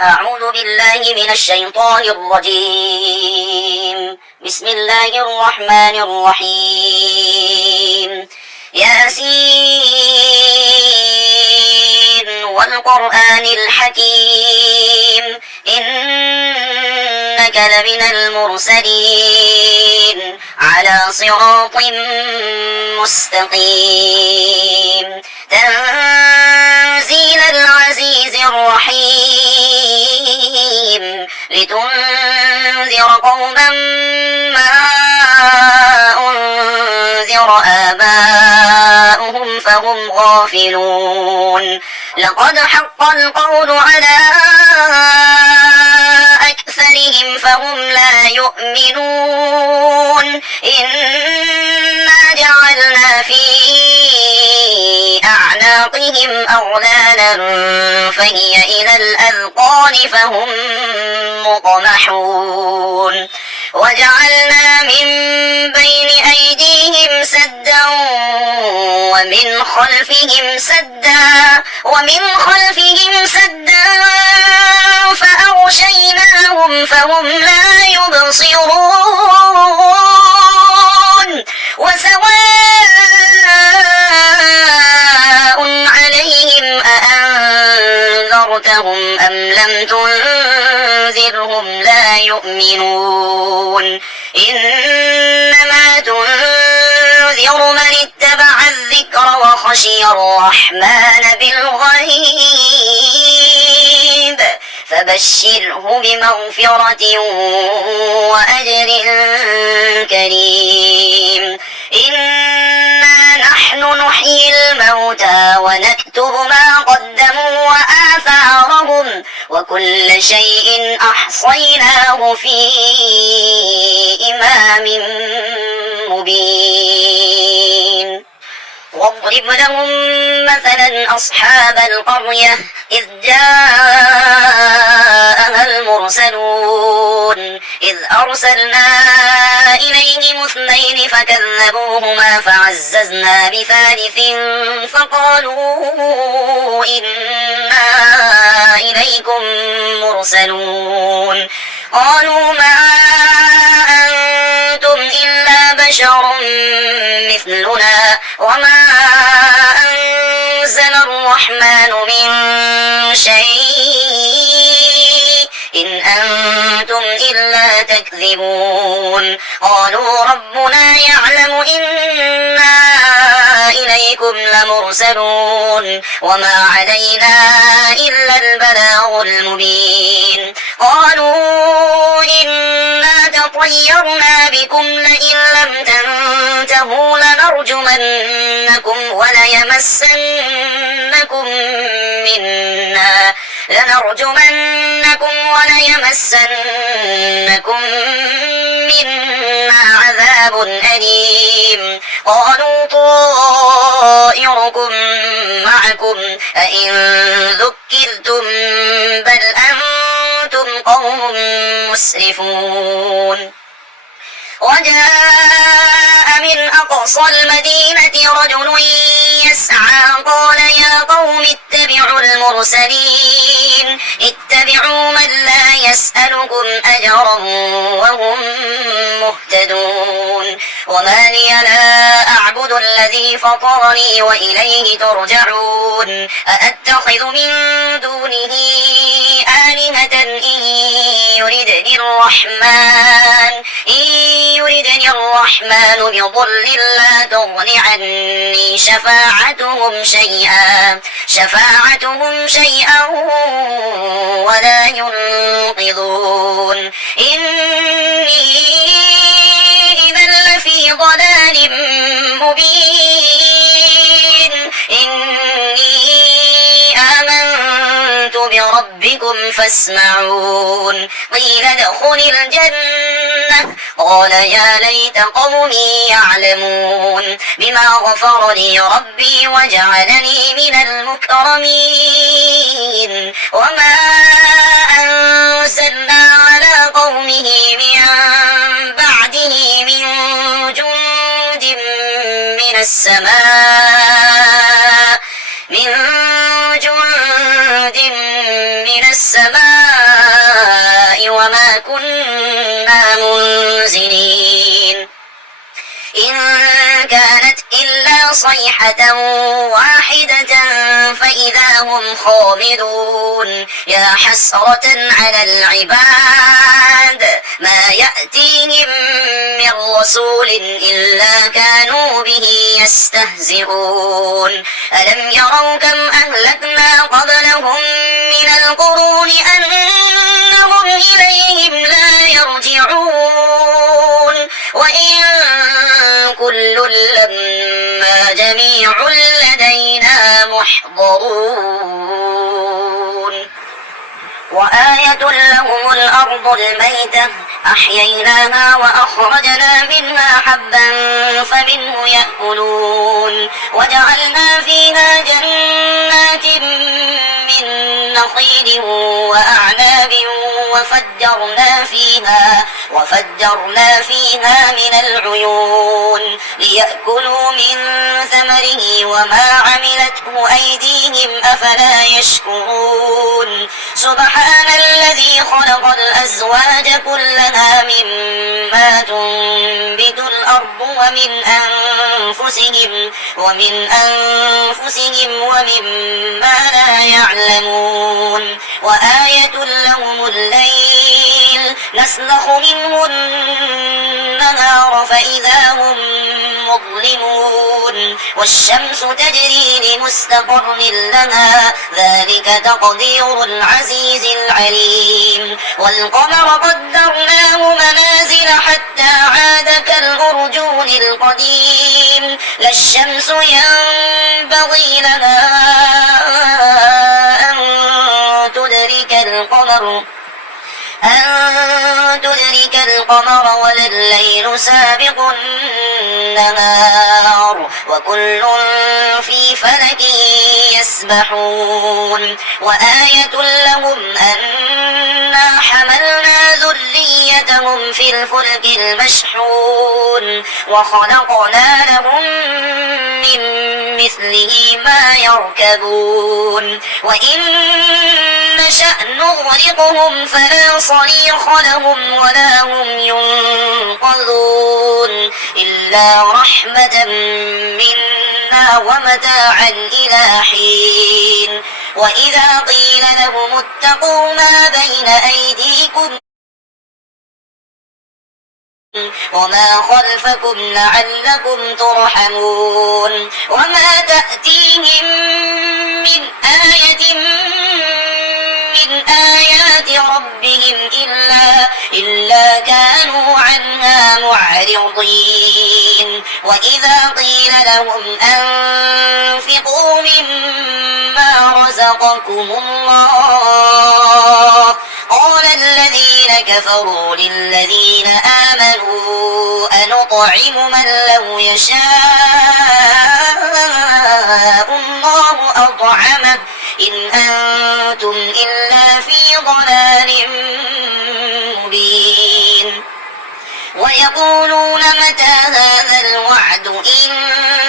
أعوذ بالله من الشيطان الرجيم. بسم الله الرحمن الرحيم. ياسين والقرآن الحكيم إنك لمن المرسلين على صراط مستقيم تنزيل العزيز الرحيم لتنذر قوما ما أنذر آباؤهم فهم غافلون لقد حق القول على أكثرهم فهم لا يؤمنون إنا جعلنا في أعناقهم أغلالا فهي إلى الأذقان فهم مقمحون وجعلنا من بين أيديهم سدا ومن خلفهم سدا فأغشيناهم فهم لا يبصرون وسواء عليهم أأنذرتهم أم لم تنذرهم لا يؤمنون إنما تنذر من اتبع الذكر وخشي الرحمن بالغيب فبشره بمغفرة وأجر كريم إنا نحن نحيي الموتى ونكتب ما قدموا وآثارهم وكل شيء أحصيناه في إمام مبين واضرب لهم مثلا أصحاب القرية إذ جاءها المرسلون إذ أرسلنا إليهم اثنين فكذبوهما فعززنا بثالث فقالوا إنا إليكم مرسلون قالوا ما أنتم إلا بشر مثلنا وما أنزل الرحمن من شيء إن أنتم إلا تكذبون قالوا ربنا يعلم إنا إليكم لمرسلون وما علينا إلا البلاغ المبين قالوا إنا تطيرنا بكم لئن لم تنتهوا لنرجمنكم وليمسنكم منا عذاب أليم قالوا طائركم معكم أئن ذكرتم بل أنتم قوم مسرفون وجاء من أقصى المدينة رجل يسعى قال يا قوم اتبعوا المرسلين اتبعوا من لا يسألكم أجرا وهم مهتدون وما لي لا أعبد الذي فطرني وإليه ترجعون أأتخذ من دونه آلهة إن يردني الرحمن بضر لا تغن عني شفاعتهم شيئا ولا ينقذون إني إذا لفي ضلال مبين إني آمنت بربكم فاسمعون قيل ادخل الجنة قال يا ليت قومي يعلمون بما غفر لي ربي وجعلني من المكرمين وما أنزلنا على قومه من بعده من جند من السماء السماء وما كنا منزلين إن كانت إلا صيحة واحدة فإذا هم خامدون يا حسرة على العباد ما يأتيهم من رسول إلا كانوا به يستهزئون ألم يروا كم أهلكنا قبلهم من القرون أنهم إليهم لا يرجعون وإن كل لما جميع لدينا محضرون وآية لهم الأرض الميتة أحييناها وأخرجنا منها حبا فمنه يأكلون وجعلنا فيها جنات من نخيل وأعناب وفجرنا فيها من العيون ليأكلوا من ثمره وما عملته أيديهم أفلا يشكرون سبحان الذي خلق الأزواج كلها مما تنبت الأرض ومن أنفسهم ومما لا يعلمون وآية لهم الليل نسلخ منه النهار فإذا هم مظلمون والشمس تجري لمستقر لها ذلك تقدير العزيز العليم والقمر قدرناه منازل حتى عاد كالأرجون القديم لا الشمس ينبغي لها أن تدرك القمر ولا الليل سابق النهار وكل في فلك يسبحون وآية لهم أنا حملنا ذريتهم في الفلك المشحون وخلقنا لهم من مثله ما يركبون وإن نشأ نغرقهم فلا صريخ لهم ولا هم ينقذون إلا رحمة منا ومتاعا إلى حين وإذا قيل لهم اتقوا ما بين أيديكم وما خلفكم لعلكم ترحمون وما تأتيهم من آية من آيات ربهم إلا كانوا عنها معرضين وإذا قيل لهم أنفقوا مما رزقكم الله قال الذين كفروا للذين آمنوا أنطعم من لو يشاء الله أطعمه إن أنتم إلا في ضلال مبين ويقولون متى هذا الوعد إن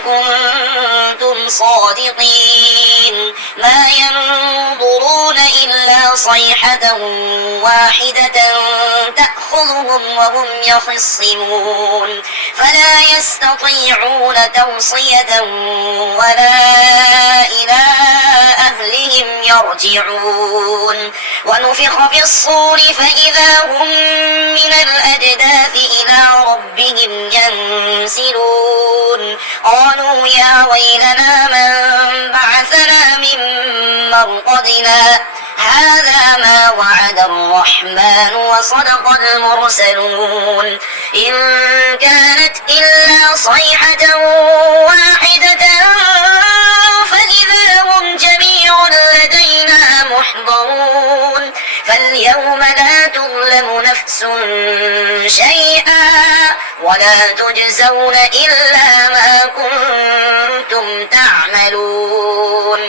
كنتم صادقين ما ينظرون إلا صيحة واحدة تأخذهم وهم يخصمون فلا يستطيعون توصية ولا إلى أهلهم يرجعون ونفخ في الصور فإذا هم من الأجداث إلى ربهم ينسلون قالوا يا ويلنا من بعثنا من مرقدنا هذا ما وعد الرحمن وصدق المرسلون إن كانت إلا صيحة واحدة فإذا هم جميع لدينا محضرون فاليوم لا تظلم نفس شيئا ولا تجزون إلا ما كنتم تعملون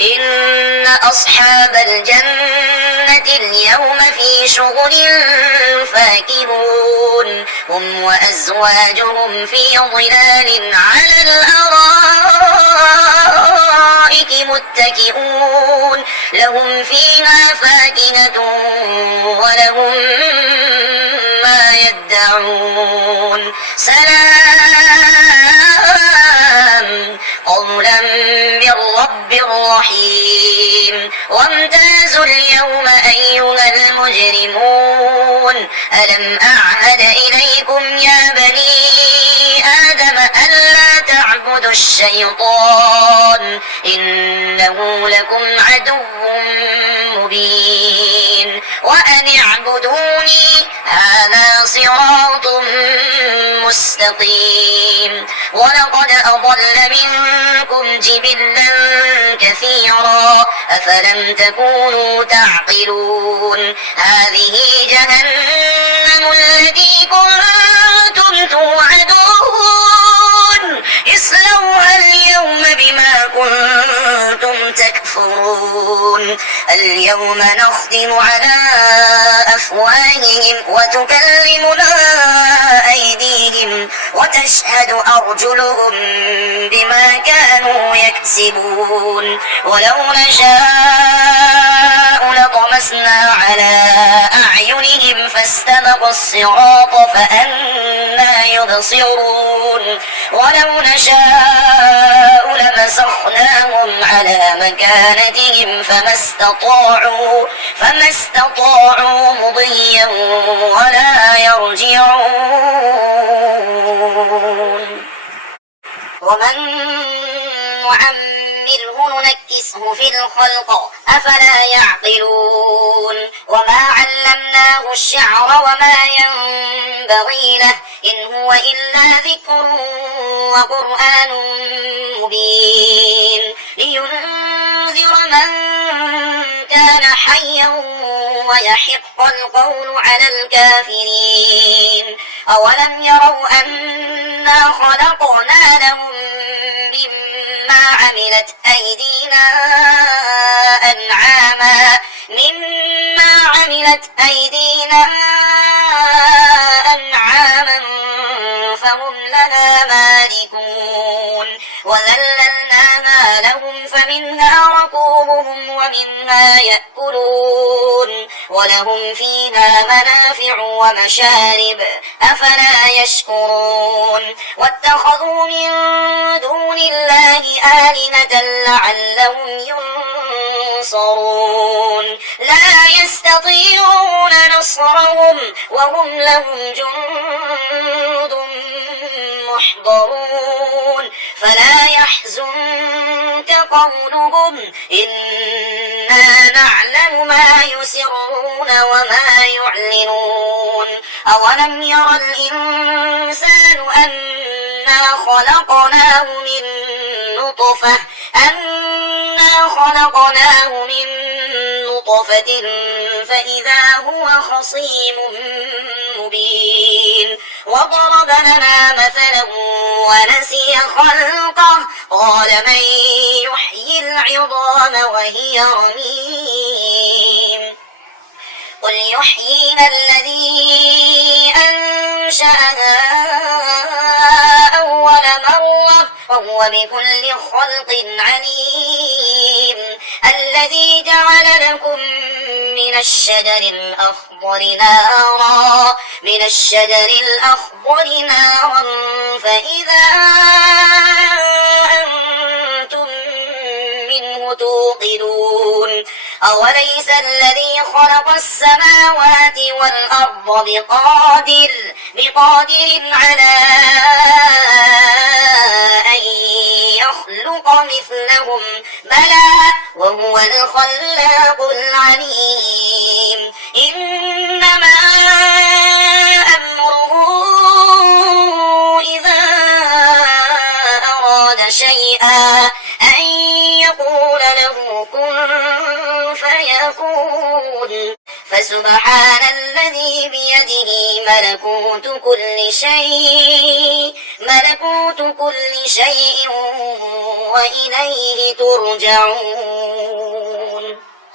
إن أصحاب الجنة اليوم في شغل فاكهون هم وأزواجهم في ظلال على الأرائك الأرائك متكئون لهم فيها فاكهة ولهم ما يدعون سلام قولا من رب رحيم وامتازوا اليوم أيها المجرمون ألم أعهد إليكم يا بني آدم ألا تعبدوا الشيطان إنه لكم عدو مبين وأن اعبدوني هذا صراط مستقيم ولقد أضل منكم جبلا كثيرا أفلم تكونوا تعقلون هذه جهنم التي كنتم توعدون اصلوها اليوم بما كنتم تكفرون اليوم نختم على أفواههم وتكلمنا أيديهم وتشهد أرجلهم بما كانوا يكسبون ولو نشاء لطمسنا على أعينهم فاستبقوا الصراط فأنى يبصرون ولو نشاء لمسخناهم على مكانتهم فما استطاعوا مضيا ولا يرجعون ومن نعمره ننكسه في الخلق أفلا يعقلون وما علمناه الشعر وما ينبغي له إن هو إلا ذكر وقرآن مبين لينذر من كان حيا ويحق القول على الكافرين أولم يروا أنا خلقنا لهم مما عملت أيدينا أنعاما فهم لها مالكون وذللناها لهم فمنها ركوبهم ومنها يأكلون ولهم فيها منافع ومشارب أفلا يشكرون واتخذوا من دون الله آلهة لعلهم ينصرون لا يستطيعون نصرهم وهم لهم جند محضرون فلا يحزنك قولهم إنا نعلم ما يسرون وما يعلنون أولم ير الإنسان أنا خلقناه من نطفة فإذا هو خصيم مبين وضرب لنا مثلا ونسي خلقه قال من يحيي العظام وهي رميم قل يحييها الذي أنشأها أول مرة وهو بكل خلق عليم الذي جعل لكم من الشجر الأخضر نارا فإذا أنتم منه توقدون أوليس الذي خلق السماوات والأرض بقادر على أن يخلق مثلهم بلى وهو الخلاق العليم إنما أمره إذا أراد شيئا أن يقول له كن فيكون فسبحان الذي بيده ملكوت كل شيء وإليه ترجعون.